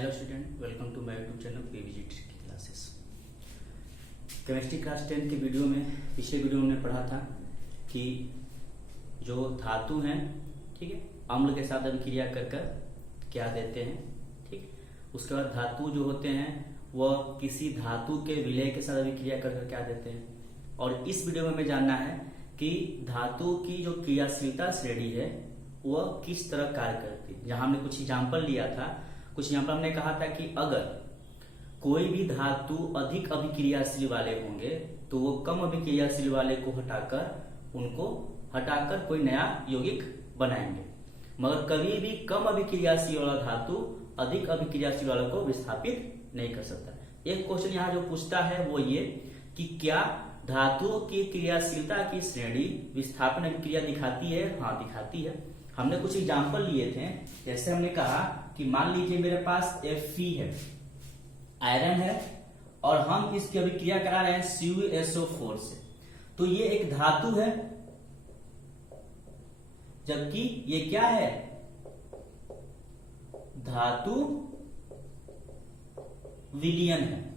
Hello student, welcome to my YouTube channel PVG की classes. Chemistry class 10 के video में पिछले वीडियो में हमने पढ़ा था कि जो धातु हैं, ठीक है, अम्ल के साथ अभिक्रिया कर क्या देते हैं, ठीक। उसके बाद धातु जो होते हैं वह किसी धातु के विलय के साथ अभिक्रिया कर क्या देते हैं। और इस वीडियो में हमें जानना है कि धातु की जो क्रियाशीलता श्रेणी है वह किस तरह कार्य करती है। जहां हमने कुछ एग्जाम्पल लिया था, कुछ एग्जाम्पल हमने कहा था कि अगर कोई भी धातु अधिक अभिक्रियाशील वाले होंगे तो वो कम अभिक्रियाशील वाले को हटाकर कोई नया यौगिक बनाएंगे, मगर कभी भी कम अभिक्रियाशील वाला धातु अधिक अभिक्रियाशील वाले को विस्थापित नहीं कर सकता। एक क्वेश्चन यहाँ जो पूछता है वो ये कि क्या धातुओं की क्रियाशीलता की श्रेणी विस्थापन अभिक्रिया दिखाती है? हाँ, दिखाती है। हमने कुछ एग्जाम्पल लिए थे, जैसे हमने कहा कि मान लीजिए मेरे पास Fe है, आयरन है, और हम इसकी अभिक्रिया करा रहे हैं CuSO4 से, तो ये एक धातु है, जबकि ये क्या है? धातु विलयन है।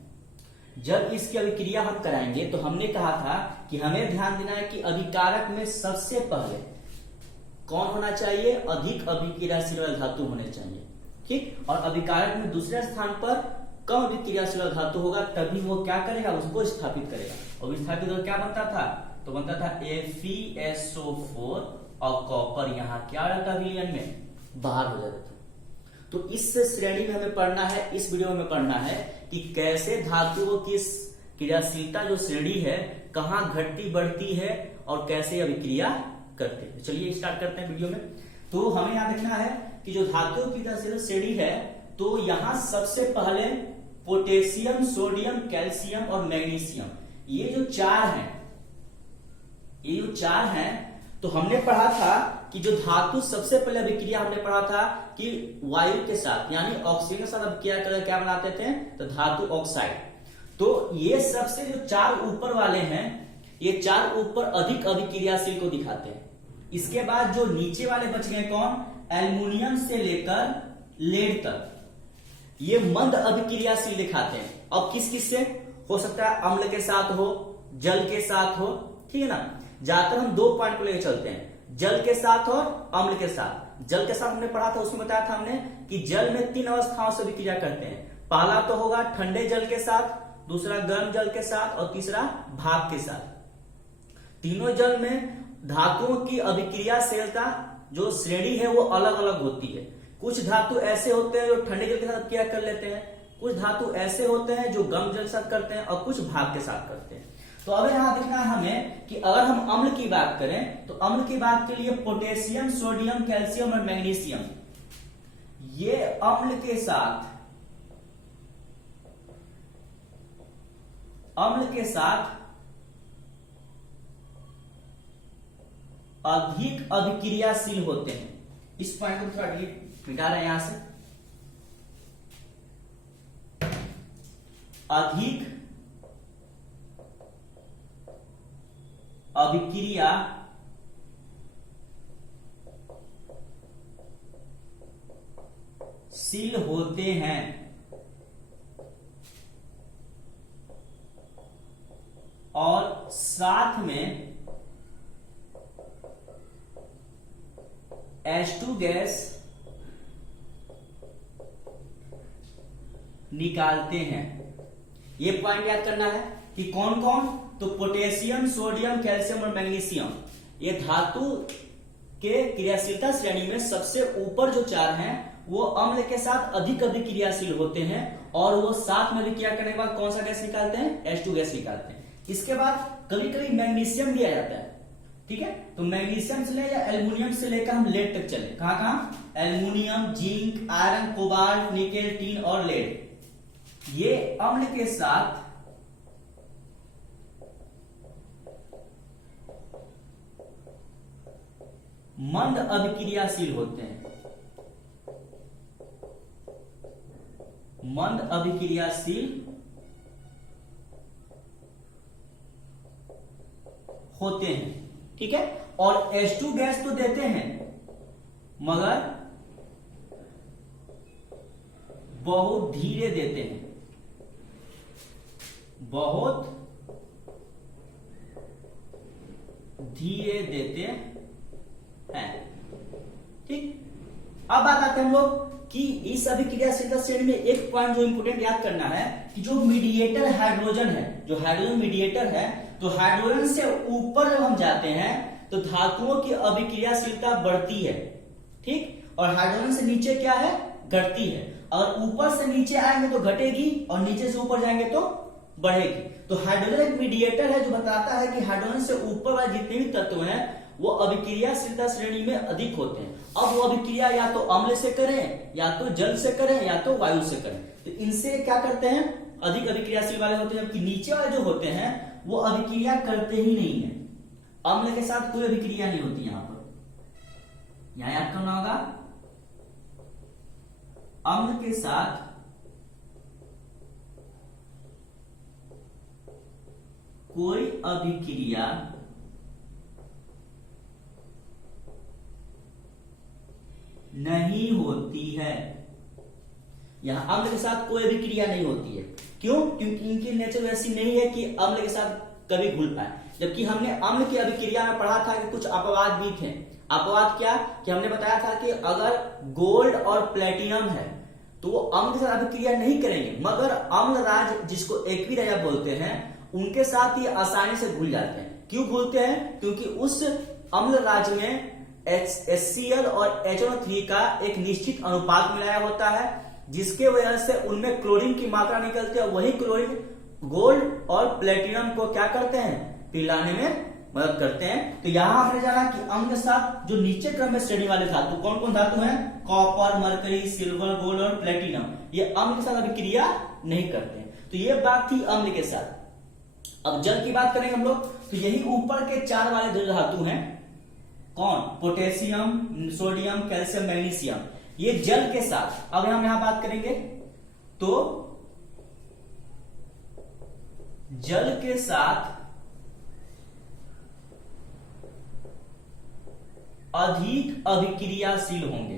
जब इसकी अभिक्रिया हम कराएंगे तो हमने कहा था कि हमें ध्यान देना है कि अभिकारक में सबसे पहले कौन होना चाहिए? अधिक अभिक्रियाशील वाला धातु होने चाहिए, ठीक। और अभिकारक में दूसरे स्थान पर कम अभिक्रियाशील वाला धातु होगा, तभी वो क्या करेगा? उसको स्थापित करेगा। और विस्थापित होकर क्या बनता था? तो बनता था FeSO4 और कॉपर यहाँ क्या हो जाता? विलयन में बाहर हो जाता था। तो इस श्रेणी में हमें पढ़ना है, इस वीडियो में पढ़ना है कि कैसे धातुओं की क्रियाशीलता जो श्रेणी है कहाँ घटती बढ़ती है और कैसे अभिक्रिया करते हैं। चलिए स्टार्ट करते हैं वीडियो में। तो हमें यहाँ देखना है कि जो धातुओं की क्रियाशील श्रेणी है, तो यहाँ सबसे पहले पोटेशियम, सोडियम, कैल्शियम और मैग्नीशियम, ये जो चार हैं, तो हमने पढ़ा था कि जो धातु सबसे पहले अभिक्रिया हमने पढ़ा था कि वायु के साथ यानी ऑक्सीजन के साथ अभिक्रिया कर क्या बनाते थे? तो धातु ऑक्साइड। तो ये सबसे जो चार ऊपर वाले हैं, ये चार ऊपर अधिक अभिक्रियाशील को दिखाते हैं। इसके बाद जो नीचे वाले बच गए कौन? एल्युमिनियम से लेकर लेड तक, ये मंद अभिक्रियाशील दिखाते हैं। और किस किस से हो सकता है? अम्ल के साथ हो, जल के साथ हो, ठीक है ना। ज्यादातर हम दो पॉइंट को लेकर चलते हैं, जल के साथ और अम्ल के साथ। जल के साथ हमने पढ़ा था, उसमें बताया था हमने कि जल में तीन अवस्थाओं से अभिक्रिया करते हैं। पहला तो होगा ठंडे जल के साथ, दूसरा गर्म जल के साथ और तीसरा भाप के साथ। तीनों जल में धातुओं की अभिक्रियाशीलता जो श्रेणी है वो अलग अलग होती है। कुछ धातु ऐसे होते हैं जो ठंडे जल के साथ अभिक्रिया कर लेते हैं, कुछ धातु ऐसे होते हैं जो गर्म जल के साथ करते हैं, और कुछ भाप के साथ करते हैं। तो अब यहां देखना है हमें कि अगर हम अम्ल की बात करें तो अम्ल की बात के लिए पोटेशियम, सोडियम, कैल्शियम और मैग्नीशियम, ये अम्ल के साथ अधिक अभिक्रियाशील होते हैं। इस पॉइंट को थोड़ा मिटा रहे हैं यहां से। अधिक अभिक्रियाशील होते हैं, और साथ में H2 गैस निकालते हैं। ये पॉइंट याद करना है कि कौन कौन? तो पोटेशियम, सोडियम, कैल्शियम और मैग्नीशियम, ये धातु के क्रियाशीलता श्रेणी में सबसे ऊपर जो चार हैं वो अम्ल के साथ अधिक अभिक्रियाशील होते हैं, और वो साथ में अभिक्रिया करने के बाद कौन सा गैस निकालते हैं? H2 गैस निकालते हैं। इसके बाद कभी कभी मैग्नीशियम भी आ जाता है, ठीक है। तो मैग्नीशियम से ले या एल्युमिनियम से लेकर हम लेड तक चले, कहां कहां? Aluminium, zinc, iron, cobalt, nickel, tin और लेड, ये अम्ल के साथ मंद अभिक्रियाशील होते हैं। मंद अभिक्रियाशील होते हैं, ठीक है। और H2 गैस तो देते हैं, मगर बहुत धीरे देते हैं, बहुत धीरे देते हैं। ठीक, अब बात आते हैं हम लोग कि इस अभिक्रियाशीलता श्रेणी में एक पॉइंट जो इंपोर्टेंट याद करना है कि जो मीडिएटर हाइड्रोजन है, जो हाइड्रोजन मीडिएटर है, तो हाइड्रोजन से ऊपर जब हम जाते हैं तो धातुओं की अभिक्रियाशीलता बढ़ती है। ठीक, और हाइड्रोजन से नीचे क्या है, घटती है। और ऊपर से नीचे आएंगे तो घटेगी और नीचे से ऊपर जाएंगे तो बढ़ेगी। तो हाइड्रोजन एक मीडिएटर है जो बताता है कि हाइड्रोजन से ऊपर वाले जितने भी तत्व हैं वो अभिक्रियाशीलता श्रेणी में अधिक होते हैं। अब वो अभिक्रिया या तो अम्ल से करें, या तो जल से करें, या तो वायु से करें, तो इनसे क्या करते हैं, अधिक अभिक्रियाशील वाले होते हैं। जबकि नीचे वाले जो होते हैं वो अभिक्रिया करते ही नहीं है, अम्ल के साथ कोई अभिक्रिया नहीं होती। यहां पर यहां याद करना होगा, अम्ल के साथ कोई अभिक्रिया नहीं होती है। यहां अम्ल के साथ कोई अभिक्रिया नहीं होती है। क्यों? क्योंकि इनकी नेचर ऐसी नहीं है कि अम्ल के साथ कभी घुल पाए। जबकि हमने अम्ल की अभिक्रिया में पढ़ा था कि कुछ अपवाद भी थे। अपवाद क्या कि हमने बताया था कि अगर गोल्ड और प्लेटिनम है तो वो अम्ल के साथ अभिक्रिया नहीं करेंगे, मगर अम्लराज जिसको एक्विराजा बोलते हैं उनके साथ ही आसानी से घुल जाते हैं। क्यों घुलते हैं? क्योंकि उस अम्लराज में HCl और HNO3 का एक निश्चित अनुपात मिलाया होता है, जिसके वजह से उनमें क्लोरीन की मात्रा निकलती है। वही क्लोरीन गोल्ड और प्लेटिनम को क्या करते हैं, पिघलाने में मदद करते हैं। तो यहां हमने जाना कि अम्ल के साथ जो नीचे क्रम में श्रेणी वाले धातु कौन कौन धातु हैं, कॉपर, मरकरी, सिल्वर, गोल्ड और प्लेटिनम, ये अम्ल के साथ अभिक्रिया नहीं करते हैं। तो ये बात थी अम्ल के साथ। अब जल की बात करेंगे हम लोग, तो यही ऊपर के चार वाले जो धातु हैं, कौन, पोटेशियम, सोडियम, कैल्शियम, मैग्नीशियम, ये जल के साथ, अब हम यहां बात करेंगे तो जल के साथ अधिक अभिक्रियाशील होंगे,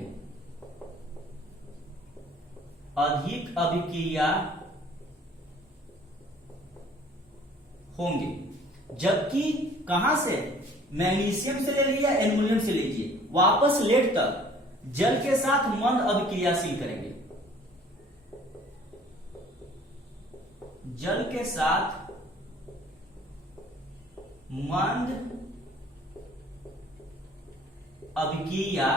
अधिक अभिक्रिया होंगे। जबकि कहां से, मैग्नीशियम से ले लिया, एल्युमिनियम से लीजिए, वापस लेड तक जल के साथ मंद अभिक्रियाशील करेंगे। जल के साथ मंद अभिक्रिया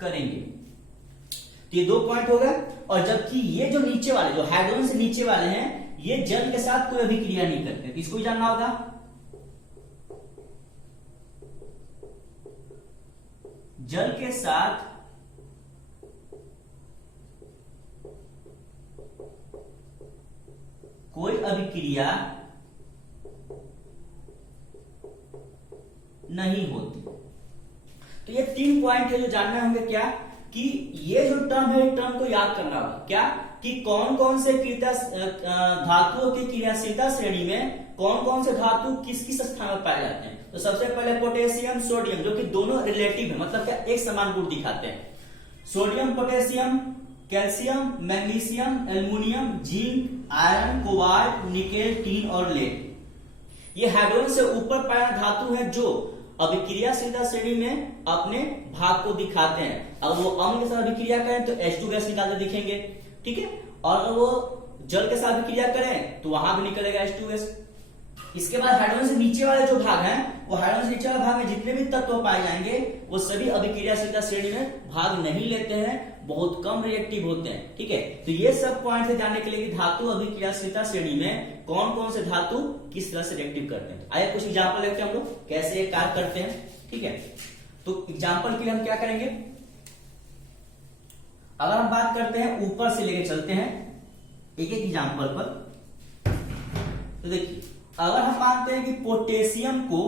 करेंगे। तो ये दो पॉइंट हो गए। और जबकि ये जो नीचे वाले, जो हाइड्रोजन से नीचे वाले हैं, ये जल के साथ कोई अभिक्रिया नहीं करते। इसको भी जानना होगा। जल के साथ कोई अभिक्रिया नहीं होती। तो ये तीन पॉइंट है जो जानने होंगे। क्या कि ये जो टर्म है, टर्म को याद करना होगा। क्या कि कौन कौन से धातुओं की क्रियाशीलता श्रेणी में कौन कौन से धातु किस किस स्थान पर पाए जाते हैं। तो सबसे पहले पोटेशियम, सोडियम, जो कि दोनों रिलेटिव है, मतलब क्या एक समान गुण दिखाते हैं। Sodium, potassium, calcium, magnesium, aluminium, zinc, iron, cobalt, nickel, tin और लेड, ये हाइड्रोजन से ऊपर पाए धातु हैं जो अभिक्रियाशीलता श्रेणी में अपने भाग को दिखाते हैं। अगर वो अम्ल के साथ अभिक्रिया करें तो H2 गैस निकालते दिखेंगे, ठीक है। और अगर वो जल के साथ अभिक्रिया करें तो वहां भी निकलेगा H2 गैस। इसके बाद हाइड्रोजन से नीचे वाले जो भाग हैं, वो हाइड्रोजन से नीचे वाले भाग में जितने भी तत्व पाए जाएंगे वो सभी अभिक्रियाशीलता श्रेणी में भाग नहीं लेते हैं, बहुत कम रिएक्टिव होते हैं, ठीक है। तो ये सब पॉइंट से जानने के लिए कि धातु अभिक्रियाशीलता श्रेणी में कौन कौन से धातु किस तरह से रिएक्टिव करते हैं। आइए कुछ एग्जाम्पल लेते हैं हम लोग कैसे ये कार्य करते हैं, ठीक है। तो एग्जाम्पल के लिए हम क्या करेंगे, अगर हम बात करते हैं ऊपर से लेके चलते हैं एक एक एग्जाम्पल पर। तो देखिए, अगर हम मानते हैं कि पोटेशियम को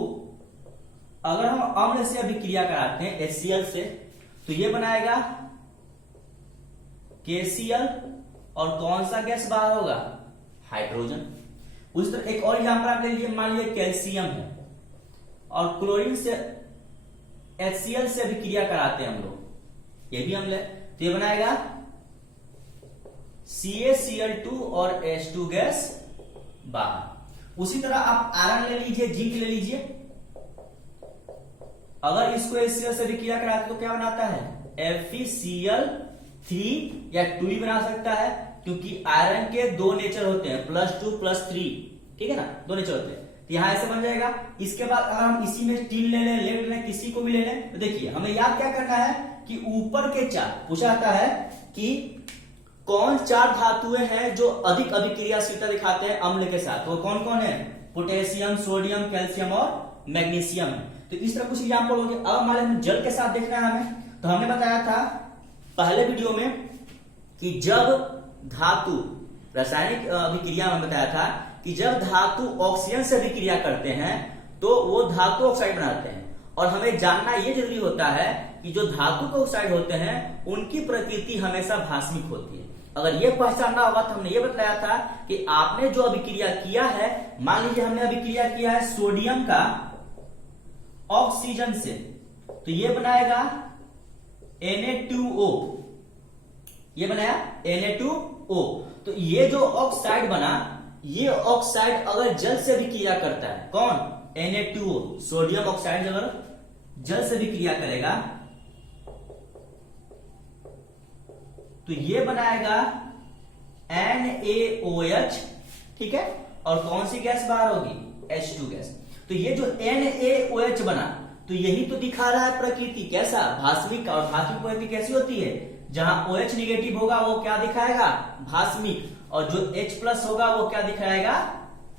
अगर हम अम्ल से अभिक्रिया कराते हैं HCl से, तो ये बनाएगा KCl और कौन सा गैस बाहर होगा, हाइड्रोजन। उस तरह एक और एग्जांपल आप ले लीजिए, मान लीजिए कैल्शियम है और क्लोरीन से HCl से अभिक्रिया कराते हैं हम लोग, ये भी अम्ल है, तो ये बनाएगा CaCl2 और H2 गैस बाहर। उसी तरह आप आयरन ले लीजिए, जिंक ले लीजिए, अगर इसको HCl से विक्रिया कराते तो क्या बनाता है FeCl3 या 2 भी बना सकता है, क्योंकि आयरन के दो नेचर होते हैं, +2+3, ठीक है ना, दो नेचर होते हैं। तो यहां ऐसे बन जाएगा। इसके बाद अगर हम इसी में टीन ले लें, लेड ले लें, किसी को भी ले लें, तो देखिए हमें याद क्या करना है कि ऊपर के चार पूछा जाता है कि कौन चार धातुएं हैं जो अधिक अभिक्रियाशीलता दिखाते हैं अम्ल के साथ, वो कौन कौन है, पोटेशियम, सोडियम, कैल्शियम और मैग्नीशियम। तो इस तरह कुछ एग्जाम्पल हो गए। अब हमारे जल के साथ देखना है हमें, तो हमने बताया था पहले वीडियो में कि जब धातु रासायनिक अभिक्रिया में बताया था कि जब धातु ऑक्सीजन से अभिक्रिया करते हैं तो वो धातु ऑक्साइड बनाते हैं। और हमें जानना यह जरूरी होता है कि जो धातु के ऑक्साइड होते हैं उनकी प्रकृति हमेशा भास्मिक होती है। अगर ये पहचानना होगा तो हमने ये बताया था कि आपने जो अभिक्रिया किया है, मान लीजिए हमने अभिक्रिया किया है सोडियम का ऑक्सीजन से, तो ये बनाएगा Na2O, ये बनाया Na2O। तो ये जो ऑक्साइड बना, ये ऑक्साइड अगर जल से भी क्रिया करता है, कौन, Na2O, सोडियम ऑक्साइड अगर जल से भी क्रिया करेगा तो ये बनाएगा NaOH, ठीक है, और कौन सी गैस बाहर होगी, H2 गैस। तो ये जो NaOH बना, तो यही तो दिखा रहा है प्रकृति कैसा, भास्मिक। और भास्मिक प्रकृति कैसी होती है, जहां OH निगेटिव होगा वो क्या दिखाएगा, भास्मिक, और जो H+ होगा वो क्या दिखाएगा,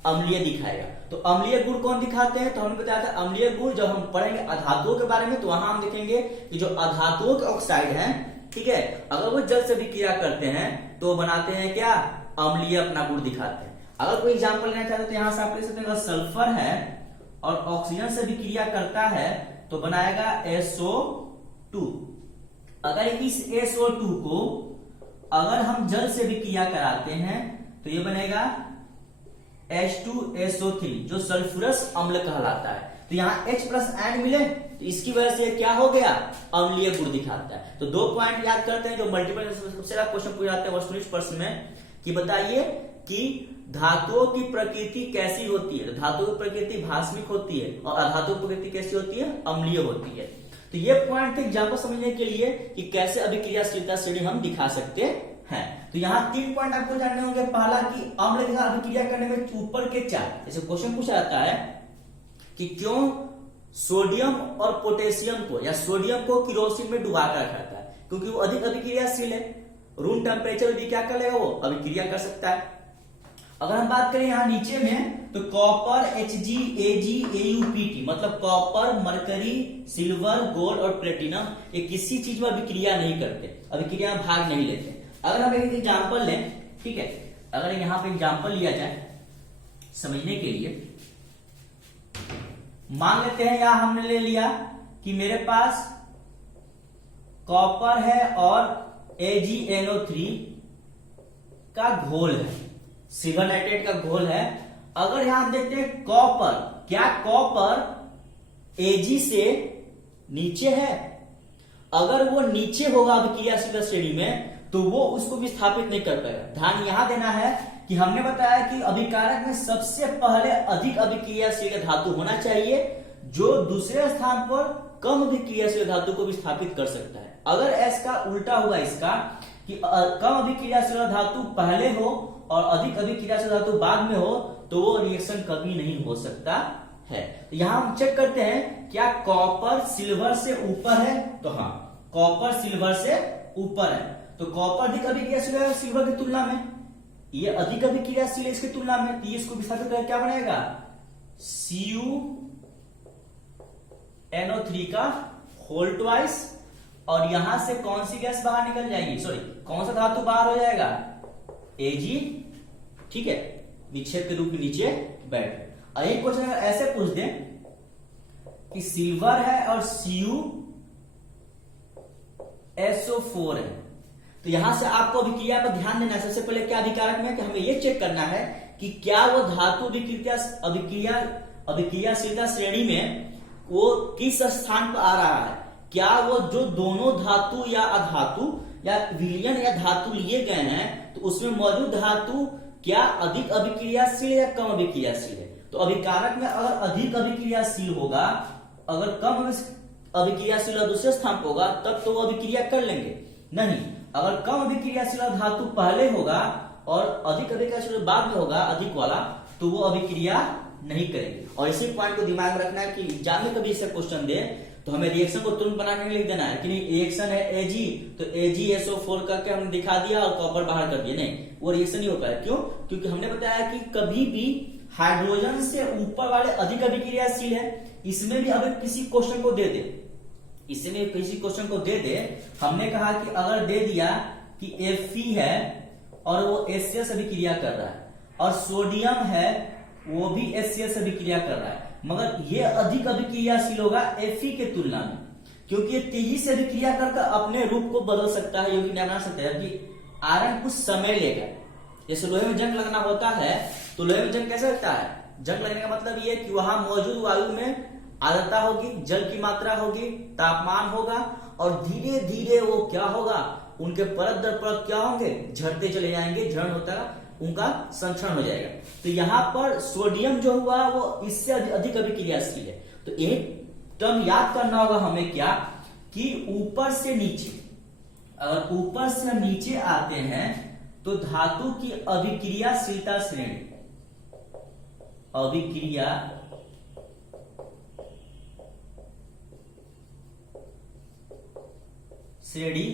अम्लीय दिखाएगा। तो अम्लीय गुण कौन दिखाते हैं, तो हमने बताया था अम्लीय गुण जब हम पढ़ेंगे अधातुओं के बारे में, तो वहां हम देखेंगे कि जो अधातुओं के ऑक्साइड हैं, ठीक है, अगर वो जल से भी क्रिया करते हैं तो बनाते हैं क्या, अम्लीय अपना गुण दिखाते हैं। अगर कोई एग्जाम्पल लेना चाहते तो यहां से आप ले सकते हैं, अगर सल्फर है और ऑक्सीजन से भी क्रिया करता है तो बनाएगा SO2। अगर इस SO2 को अगर हम जल से भी क्रिया कराते हैं तो ये बनेगा H2SO3, जो सल्फ्यूरस अम्ल कहलाता है। तो यहाँ H+N मिले तो इसकी वजह से क्या हो गया, अम्लीय गुण दिखाता है। तो दो पॉइंट याद करते हैं जो मल्टीपल सबसे ज्यादा क्वेश्चन पूछ जाते हैं वस्तुनिष्ठ प्रश्न में, कि बताइए कि धातुओं की प्रकृति कैसी होती है। तो धातुओं की प्रकृति भास्मिक होती है और अधातु की प्रकृति कैसी होती है, अम्लीय होती है। तो ये पॉइंट थे एग्जाम्पल समझने के लिए कि कैसे अभिक्रियाशीलता श्रेणी हम दिखा सकते हैं। तो यहाँ 3 पॉइंट आपको जानने होंगे। पहला कि अम्ल के साथ अभिक्रिया करने में ऊपर के चार, जैसे क्वेश्चन पूछा जाता है कि क्यों सोडियम और पोटेशियम को या सोडियम को किरोसिन में डुबा कर रखा था, क्योंकि वो अधिक अभिक्रियाशील है, रूम टेम्परेचर भी क्या कर लेगा, वो अभिक्रिया कर सकता है। अगर हम बात करें यहाँ नीचे में तो कॉपर HgAgAuPt, मतलब कॉपर, मरकरी, सिल्वर, गोल्ड और प्लेटिनम, ये किसी चीज में अभिक्रिया नहीं करते, अभिक्रिया में भाग नहीं लेते। अगर हम एक एग्जाम्पल लें, ठीक है, अगर यहाँ पे एग्जाम्पल लिया जाए समझने के लिए, मान लेते हैं यहां हमने ले लिया कि मेरे पास कॉपर है और AgNO3 का घोल है, सिल्वर नाइट्रेट का घोल है। अगर यहां हम देखते हैं कॉपर, क्या कॉपर Ag से नीचे है, अगर वो नीचे होगा अभिक्रियाशील श्रेणी में तो वो उसको विस्थापित नहीं कर पाएगा। ध्यान यहां देना है कि हमने बताया कि अभिकारक में सबसे पहले अधिक अभिक्रियाशील धातु होना चाहिए जो दूसरे स्थान पर कम अभिक्रियाशील धातु को विस्थापित कर सकता है। अगर इसका उल्टा हुआ, इसका कि कम अभिक्रियाशील धातु पहले हो और अधिक अभिक्रियाशील धातु बाद में हो, तो वो रिएक्शन कभी नहीं हो सकता है। तो यहां हम चेक करते हैं क्या कॉपर सिल्वर से ऊपर है, तो हाँ, कॉपर सिल्वर से ऊपर है। तो कॉपर अधिक अभिक्रियाशील है सिल्वर की तुलना में, ये अधिक अभिक्रियाशील है इसकी तुलना में, तो इसको विस्थापित करके क्या बनेगा, CuNO3 का होल ट्वाइस, और यहां से कौन सी गैस बाहर निकल जाएगी, सॉरी कौन सा धातु बाहर हो जाएगा, Ag, ठीक है, विक्षेप के रूप में नीचे बैठ। और एक क्वेश्चन अगर ऐसे पूछ दे कि सिल्वर है और CuSO4 है, तो यहां से आपको अभिक्रिया पर ध्यान देना है। सबसे पहले क्या अभिकारक में कि हमें यह चेक करना है कि क्या वो धातु अभिक्रियाशीलता श्रेणी में वो किस स्थान पर आ रहा है, क्या वो जो दोनों धातु या अधातु या विलयन या धातु लिए गए हैं तो उसमें मौजूद धातु क्या अधिक अभिक्रियाशील या कम अभिक्रियाशील है। तो अभिकारक में अगर अधिक अभिक्रियाशील होगा, अगर कम अभिक्रियाशील दूसरे स्थान पर होगा तब तो वो अभिक्रिया कर लेंगे। नहीं, अगर कम अभिक्रियाशील धातु पहले होगा और अधिक अभिक्रियाशील बाद में होगा अधिक वाला, तो वो अभिक्रिया नहीं करेंगे। और इसी पॉइंट को दिमाग में रखना है कि एग्जाम में कभी इससे क्वेश्चन दे तो हमें रिएक्शन को तुरंत बना के लिख देना है कि नहीं रिएक्शन है Ag तो AgSO4 करके हमने दिखा दिया और कॉपर बाहर कर दिया। नहीं, वो रिएक्शन नहीं हो पाया। क्यों? क्योंकि हमने बताया कि कभी भी हाइड्रोजन से ऊपर वाले अधिक अभिक्रियाशील है। इसमें भी अगर किसी क्वेश्चन को दे दे, इसमें किसी क्वेश्चन को दे दे, हमने कहा कि अगर दे दिया कि Fe है और वो HCl अभिक्रिया कर रहा है और सोडियम है वो भी HCl अभिक्रिया कर रहा है, मगर ये अधिक अभिक्रियाशील होगा Fe के तुलना में, क्योंकि ये तेजी से अभिक्रिया करके अपने रूप को बदल सकता है, यौगिक बना सकता है। जबकि आयरन कुछ समय लेगा। जैसे लोहे में जंग लगना होता है तो लोहे में जंग कैसे लगता है? जंग लगने का मतलब ये कि वहां मौजूद वायु में आर्द्रता होगी, जल की मात्रा होगी, तापमान होगा और धीरे धीरे वो क्या होगा, उनके परत दर परत क्या होंगे, झड़ते चले जाएंगे, झड़न होता है, उनका संक्षरण हो जाएगा। तो यहाँ पर सोडियम जो हुआ वो इससे अधिक अभिक्रियाशील है। तो एक टर्म याद करना होगा हमें क्या, कि ऊपर से नीचे, अगर ऊपर से हम नीचे आते हैं तो धातु की अभिक्रियाशीलता श्रेणी, अभिक्रिया श्रेणी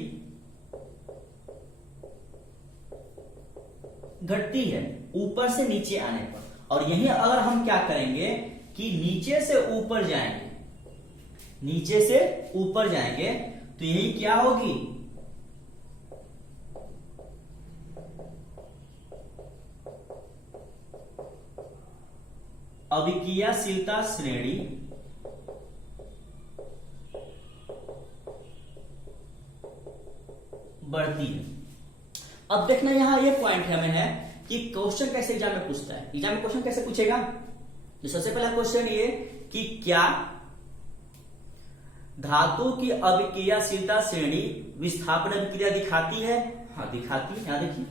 घटती है ऊपर से नीचे आने पर। और यही अगर हम क्या करेंगे कि नीचे से ऊपर जाएंगे, नीचे से ऊपर जाएंगे तो यही क्या होगी, अभिक्रियाशीलता श्रेणी बढ़ती है। अब देखना यहां ये पॉइंट हमें है कि क्वेश्चन कैसे एग्जाम में पूछता है। एग्जाम में क्वेश्चन कैसे पूछेगा? तो सबसे पहला क्वेश्चन ये कि क्या धातु की अभिक्रियाशीलता श्रेणी विस्थापन अभिक्रिया दिखाती है? हाँ दिखाती है। यहां देखिए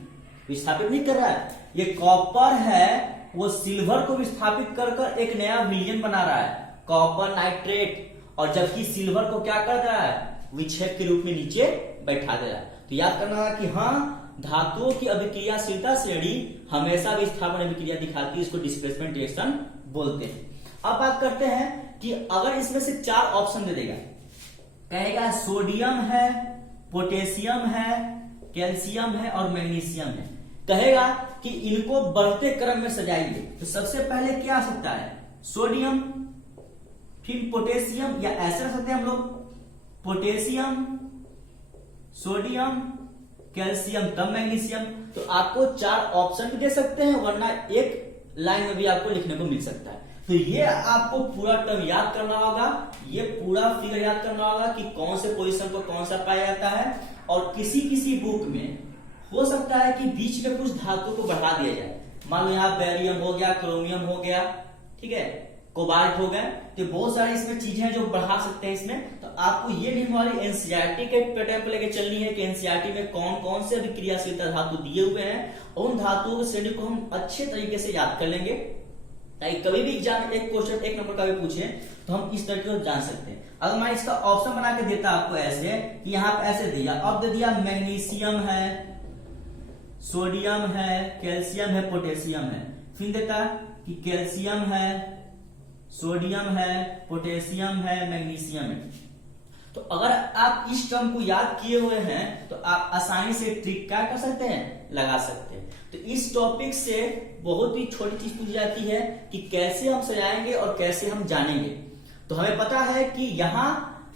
विस्थापित नहीं कर रहा है, ये कॉपर है वो सिल्वर को विस्थापित कर कर एक नया विलयन बना रहा है, कॉपर नाइट्रेट, और जबकि सिल्वर को क्या कर रहा है, विक्षेप के रूप में नीचे बैठा दे रहा है। तो याद करना है कि हाँ धातुओं की अभिक्रियाशीलता श्रेणी हमेशा विस्थापन अभिक्रिया दिखाती है, इसको डिस्प्लेसमेंट रिएक्शन बोलते हैं। अब बात करते हैं कि अगर इसमें से 4 ऑप्शन दे देगा, कहेगा सोडियम है, पोटेशियम है, कैल्शियम है और मैग्नीशियम है, कहेगा कि इनको बढ़ते क्रम में सजाइए, तो सबसे पहले क्या आ सकता है, सोडियम, फिर पोटेशियम, या ऐसे रख सकते हैं हम लोग पोटेशियम, सोडियम, कैल्शियम तब मैग्नीशियम। तो आपको 4 ऑप्शन भी दे सकते हैं, वरना एक लाइन में भी आपको लिखने को मिल सकता है। तो ये आपको पूरा टर्म याद करना होगा, ये पूरा फिगर याद करना होगा कि कौन से पोजीशन को कौन सा पाया जाता है। और किसी किसी बुक में हो सकता है कि बीच में कुछ धातु को बढ़ा दिया जाए, मान लो यहाँ बैरियम हो गया, क्रोमियम हो गया, ठीक है, कोबाल्ट हो गए, तो बहुत सारी इसमें चीजें हैं जो बढ़ा सकते हैं इसमें। तो आपको ये नहीं हमारी एनसीईआरटी के पैटर्न पे लेके चलनी है कि एनसीईआरटी में कौन कौन से अभिक्रियाशीलता धातु दिए हुए हैं, और उन धातुओं की श्रेणी को हम अच्छे तरीके से याद कर लेंगे, ताकि कभी भी एग्जाम में एक क्वेश्चन 1 नंबर का भी पूछे तो हम इस तरीके से जान सकते हैं। अगर मैं इसका ऑप्शन बना के देता आपको ऐसे कि यहाँ पे ऐसे दिया, अब दे दिया मैग्नीशियम है, सोडियम है, कैल्शियम है, पोटेशियम है, फिर देता कि कैल्शियम है, सोडियम है, पोटेशियम है, मैग्नीशियम है। तो अगर आप इस टर्म को याद किए हुए हैं तो आप आसानी से ट्रिक क्या कर सकते हैं, लगा सकते हैं। तो इस टॉपिक से बहुत ही छोटी चीज पूछी जाती है कि कैसे हम सजाएंगे और कैसे हम जानेंगे। तो हमें पता है कि यहाँ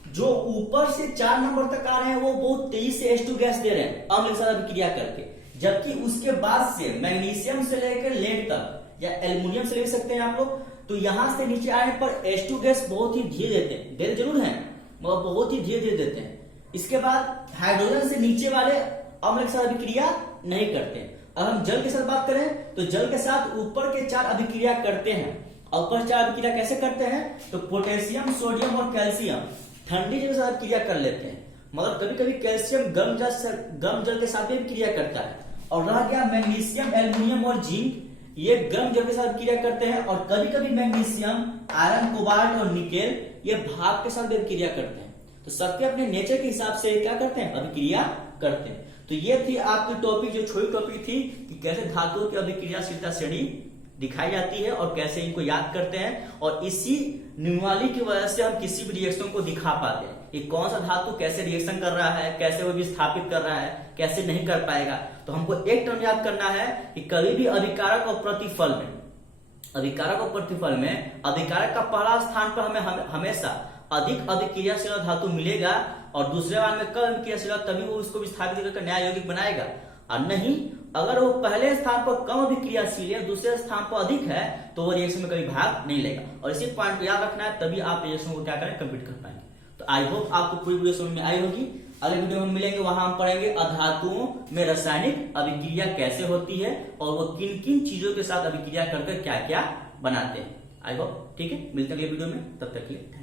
जो ऊपर से 4 नंबर तक आ रहे हैं वो बहुत तेजी से H2 गैस दे रहे हैं अम्ल के साथ अभिक्रिया करके, जबकि उसके बाद से मैग्नीशियम से लेकर लेड तक या एल्युमिनियम से ले सकते हैं आप लोग, तो यहां से नीचे आने पर H2 गैस बहुत ही धीरे देते हैं, देते जरूर हैं मगर बहुत ही धीरे धीरे देते हैं। इसके बाद हाइड्रोजन से नीचे वाले अम्ल के साथ अभिक्रिया नहीं करते। अगर हम जल के साथ बात करें तो जल के साथ ऊपर के 4 अभिक्रिया करते हैं, और ऊपर 4 अभिक्रिया कैसे करते हैं, तो पोटेशियम, सोडियम और कैल्शियम ठंडी जल के साथ क्रिया कर लेते हैं, मगर कभी कभी कैल्शियम गर्म जल के साथ भी क्रिया करता है। और रह गया मैग्नीशियम, एल्युमिनियम और जिंक, ये गर्म जल के साथ क्रिया करते हैं। और कभी कभी मैग्नीशियम, आयरन, कोबाल्ट और निकेल ये भाप के साथ भी क्रिया करते हैं। तो सबके अपने नेचर के हिसाब से क्या करते हैं, अभिक्रिया करते हैं। तो ये थी आपकी टॉपिक, जो छोटी टॉपिक थी कि कैसे धातुओं की अभिक्रियाशीलता श्रेणी दिखाई जाती है और कैसे इनको याद करते हैं। और इसी नियमावली की वजह से हम किसी भी रिएक्शन को दिखा पाते हैं कि कौन सा धातु कैसे रिएक्शन कर रहा है, कैसे वो विस्थापित कर रहा है, कैसे नहीं कर पाएगा। तो हमको एक टर्म याद करना है कि कभी भी अभिकारक और प्रतिफल में, अभिकारक और प्रतिफल में अभिकारक का पहला स्थान पर हमें हमेशा अधिक अभिक्रियाशील धातु मिलेगा और दूसरे बार में कम अभिक्रियाशील, तभी वो उसको विस्थापित करके नया यौगिक बनाएगा। और नहीं, अगर वो पहले स्थान पर कम अभिक्रियाशील है, दूसरे स्थान पर अधिक है, तो वो रिएक्शन में कभी भाग नहीं लेगा। और इसी पॉइंट को याद रखना है, तभी आप रिएक्शन को क्या करें, कंप्लीट कर पाएंगे। तो आई होप आपको पूरी वीडियो समझ में आई होगी। अगले वीडियो में मिलेंगे, वहां हम पढ़ेंगे अधातुओं में रासायनिक अभिक्रिया कैसे होती है और वो किन किन चीजों के साथ अभिक्रिया करके क्या क्या बनाते हैं। आई होप ठीक है, मिलते हैं अगले वीडियो में, तब तक के लिए।